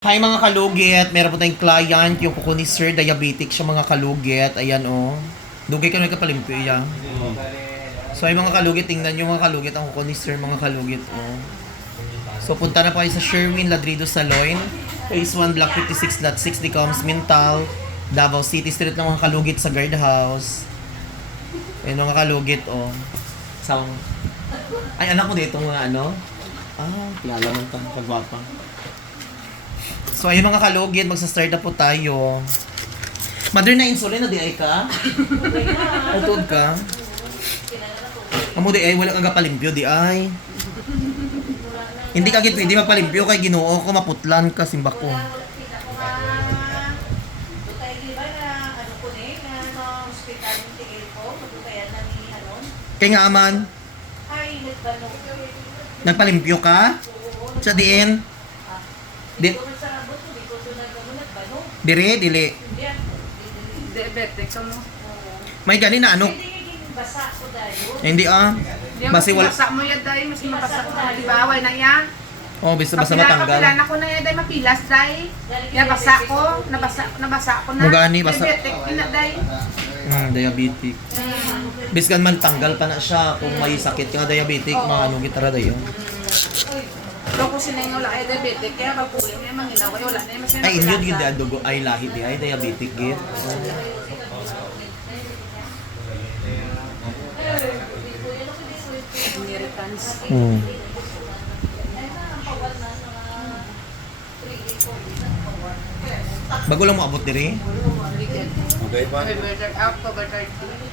Hi mga kalugit, meron po tayong client, yung kuko ni Sir, diabetic siya mga kalugit. Ayan o. Oh. Dugay ka na kapalimpi iya. So ay mga kalugit, tingnan nyo mga kalugit, ang kuko ni Sir mga kalugit o. Oh. So punta na po kayo sa Sherwin Ladrido Saloin, Phase 1, Block 56.6, Decoms Mental, Davao City Street ng mga kalugit sa guardhouse. house. Ayan mga kalugit o. Oh. So, ay anak mo dito mga ano? Ah, kilala mo ito, kagwapa. So, ayun mga kalugin, magsa-start na po tayo. Mother na insulin na di ay ka? Utod ka? Amo di ay, wala kang kapalimpyo di ay. Hindi ka gito, hindi magpalimpyo kay ginoo ko, maputlan ka, simba ko. Kay nga aman? Nagpalimpyo ka? Sa diin? Di, Dire, dili. Diabetic ka mo. May gani na ano? Hindi eh, ah. Basi wala. Basa mo yan dayon, mas mabasa ko. Di na yan? Oh, bisa basa na tanggal. Kapila na ko na yan, day mapilas day. Ya basa ko, nabasa nabasa ko na. Mugani basa. Diabetic na day. Hmm, diabetic. Mm. man tanggal pa na siya kung may sakit ka diabetic, mga ano gitara dayon. Oh. Mm. Loko sinay nga wala ay diabetic, kaya pag niya niya manginaway, wala na yung mas Ay, yun yung dugo ay lahi di ay diabetic git. Mm. Bago lang mo abot diri. Okay pa. October 30.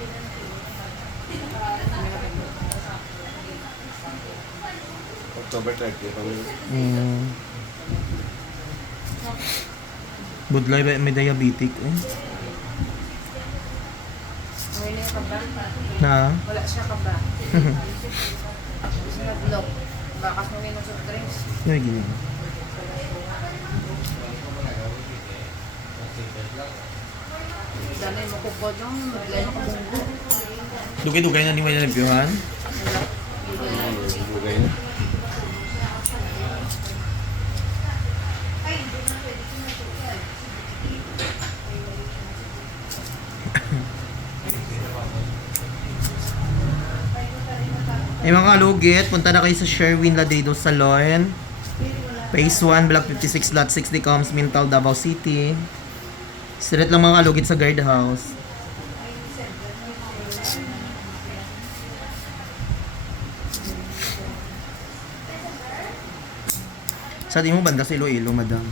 October 30. Mm. Budlay ba may diabetic eh? na Wala siya kaba. Nag-lock. Bakas mo minus of drinks. Ay, ganyan. Dali mo ko po dyan. mo ko Dugay-dugay na ni Mayan Limpiuhan? Dugay-dugay na. Eh mga kalugit, punta na kayo sa Sherwin Ladedo Salon. Phase 1, Block 56, Lot 60, Coms, Mintal, Davao City. Straight lang mga kalugit sa guardhouse. Sa di mo banda sa Iloilo, madam.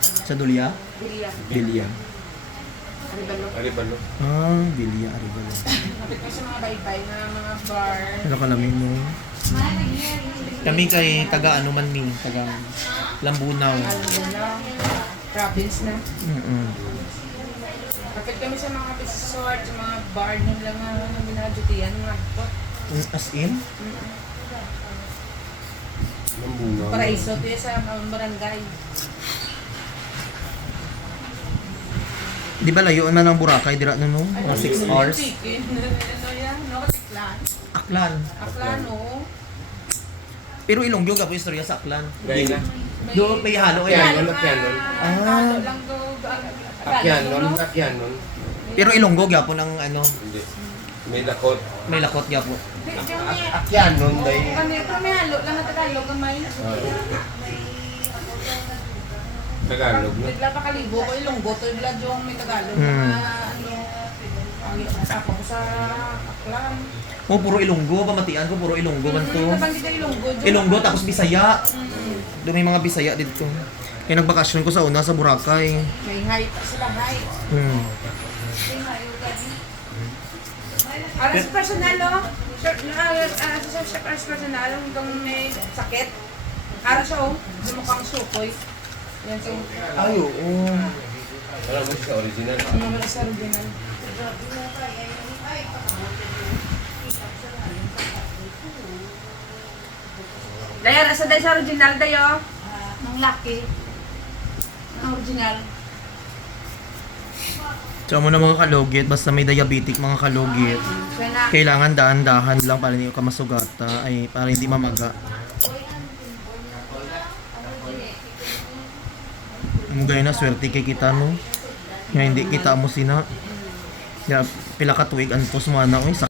Sa Dulia? Dilia. Dilia. Arevalo. Arevalo. Ah, Dilia, Arevalo. Kapit kasi mga baybay na mga bar. Ano ka namin mo? Kami kay taga ano man ni, taga Lambunaw. Lambunaw. Province na. Mm -mm. Kapit kami sa mga resort, sa mga bar nung lang ang binadutian, ano, mga pot. Mm, as in? Mm -mm. Lambunaw. Paraiso to sa barangay. Di ba layo na ng Boracay dira no no? 6 hours. Ano yan? No, Aklan. Aklan. Aklan, no Pero ilong yung ako istorya sa Aklan. Gay na. Do may halo ay halo Akyanon. Ah. Akyanon, no Pero Ilonggo gyapon ang ano. May lakot. May lakot gyapon. Akyanon dai. Kami kami halo lang at Tagalog gamay. Tagalog na. Bigla pa kalibo ko ilong botol blood yung may Tagalog hmm. na ano, ang nasapa ko sa aklan. Oh, puro Ilonggo, pamatian ko, puro Ilunggo man to. Hmm, ilunggo, Ilonggo, tapos Bisaya. Mm. Doon may mga Bisaya dito. Eh, nagbakasyon ko sa una sa Boracay. May high pa sila, high. Hmm. Aras personal, oh. Aras, aras, ah, aras, ah, aras personal, hanggang may sakit. Aras, oh. Mukhang sukoy. Yan sa Ay, oo. Wala mo sa original. Ano naman sa original? Daya, nasa dahil sa original dayo? Nang ah, laki. Nang original. Tsaka mo na mga kalugit, basta may diabetic mga kalugit. Ah, kailangan dahan-dahan lang para hindi ka masugata, ay para hindi mamaga. Mugay na swerte kay kita no. Nga hindi kita mo sina. Ya pila ka tuig antos mo na eh. sa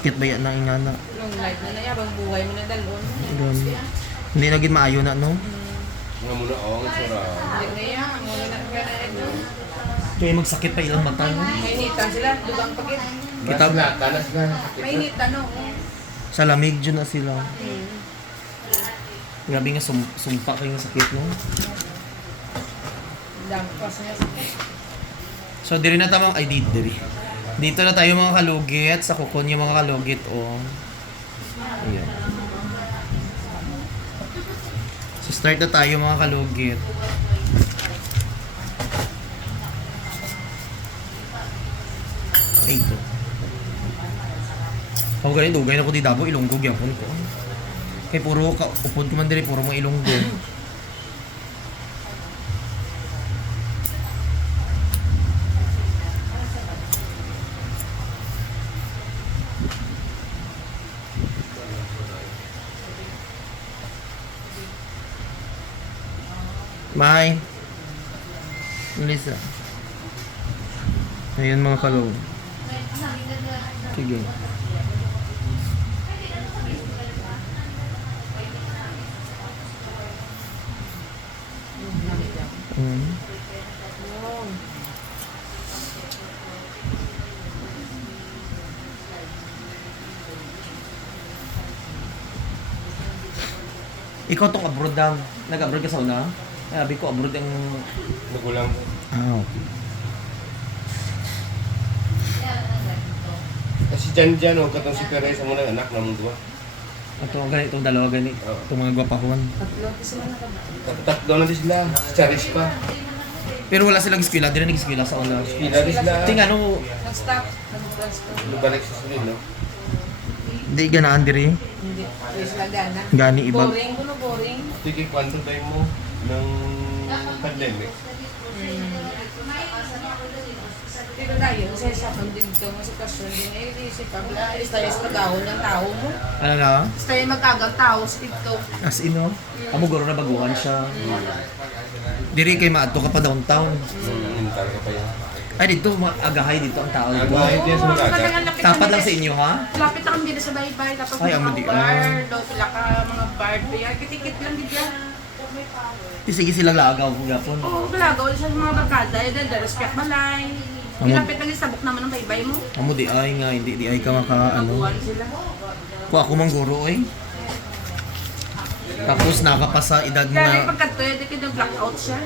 Kit ba yan ang ingana? Long life na na bang buhay mo na dalon. Oh. Ganun. Hindi na gid maayo na no. Mm. Nga muna oh, ang sura. Hindi na yan, muna na ka na ito. Kaya magsakit pa ilang bata no. Mainitan sila, dugang pagit. Kita Kita- na, talas na. Mainitan no. Sa lamig dyan na sila. Mm. Grabe nga sum sumpa kayo ng sakit no. Ang Dami pa sa So diri na tamang ay di diri. Dito na tayo mga kalugit. Sa kukon yung mga kalugit, oh. Ayan. So, start na tayo mga kalugit. Ito. Oh, oh. Ako ganyan, dugay na ko di dabo, ilonggog yapon ko. Kay puro ka, upod ko man diri, puro mga ilonggog. May. Lisa. Ayun mga kalong. Sige. Ikaw tong abroad daw. Nag-abroad ka sa una? Sabi ko, amrod yang magulang. Ah, okay. Eh, si Jan Jan, huwag katong si Perez, ang muna anak na mundo. Ito, ganitong dalawa ganit. Oo. Itong mga gwapakuan. Tatlo, gusto na Tat- Tatlo na sila. Si Charis pa. Pero wala silang eskwela, di na nag-eskwela sa online. Pila din sila. Ting ano, Nag-stop, nag-transfer. Balik sa sunod, no? di ganaan diri. Hindi. Yes, eh, lagana. Gani ibag. Boring, kuno boring. Sige, kwanto tayo mo ng pandemic. Pero tayo, isa sa pandin ko, mas sitwasyon din eh, isip pa, alis tayo sa tao ng tao mo. Ano na? Alis tayo magkagang tao sa dito. As in, no? Amo, goro na baguhan siya. Diri kay maadto ka pa downtown. Hmm, Ay, dito, agahay dito ang tao. Dito. Agahay dito sa mga Tapat lang sa inyo, ha? Eh. Lapit lang kami dito sa baybay, tapos Ay, mga bar, daw ah. pila ka mga bar, kitikit lang dito. Isigi eh, sila lagaw kung gapon. Oo, oh, lagaw siya sa mga barkada. Eh, dahil dahil respect balay. Amo- Kinapit na sa sabok naman ng baybay mo. Amo di ay nga, hindi di ay ka maka ano. Nabuhan Kung ako mang guro eh. Tapos nakapasa edad mo Kaya na. pagka 20, kaya blackout siya.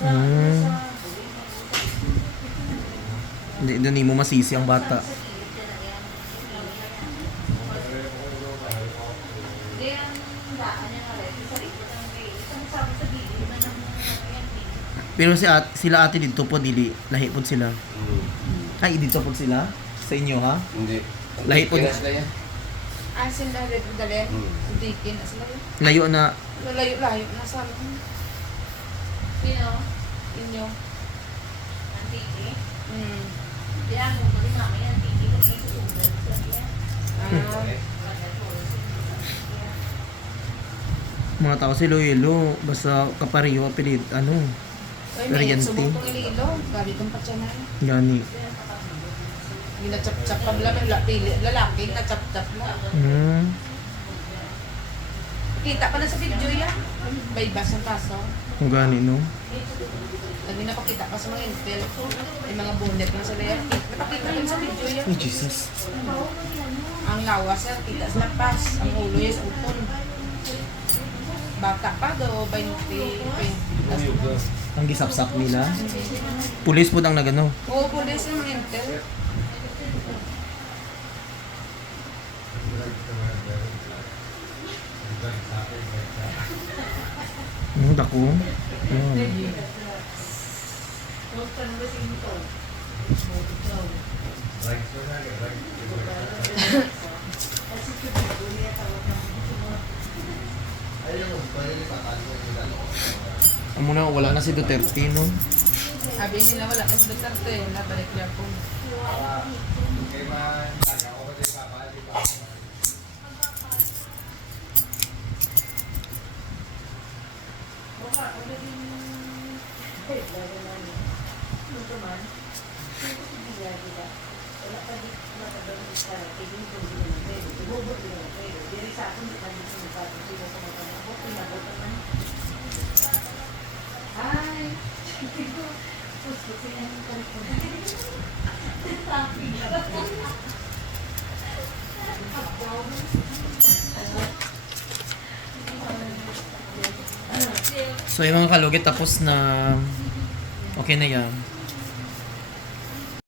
Hmm. Hindi, hindi mo masisi ang bata. Pero si at, sila ate dito po dili lahi po sila. Hmm. Ay dito po sila sa inyo ha. Hindi. Lahi po. Pinas na yan. Ah, sila red dali. Hmm. Dikin na sila. Layo na. Layo layo na sa amin. Sino? Oh. Inyo. Antiki. Hmm. Diyan mo ko lima may antiki ko sa Ah. Mga tao si Loyelo, basta kapareho, pilit, ano, Oriente. Sumutong ilo, gabi kong patyanan. Gani. Ginachap-chap pa lang, lalaki, nachap-chap na. Hmm. Kita pa na sa video yan. May basang kaso. Kung gani, no? Lagi napakita pa sa mga intel. May mga bonnet na sa layer. Napakita yun sa video yan. Oh, Jesus. Ang lawas sa titas na pas. Ang ulo niya sa uton. Bata pa do, 20, 20. Ang gisapsap nila. Pulis po nang nagano. Oo, pulis yung intel. Ang hmm, dako. Hmm. Ayan. Right Ang muna, wala na si Duterte, no? Sabi nila wala na si Duterte, nabalik niya po. So yung mga kalugit tapos na okay na yan.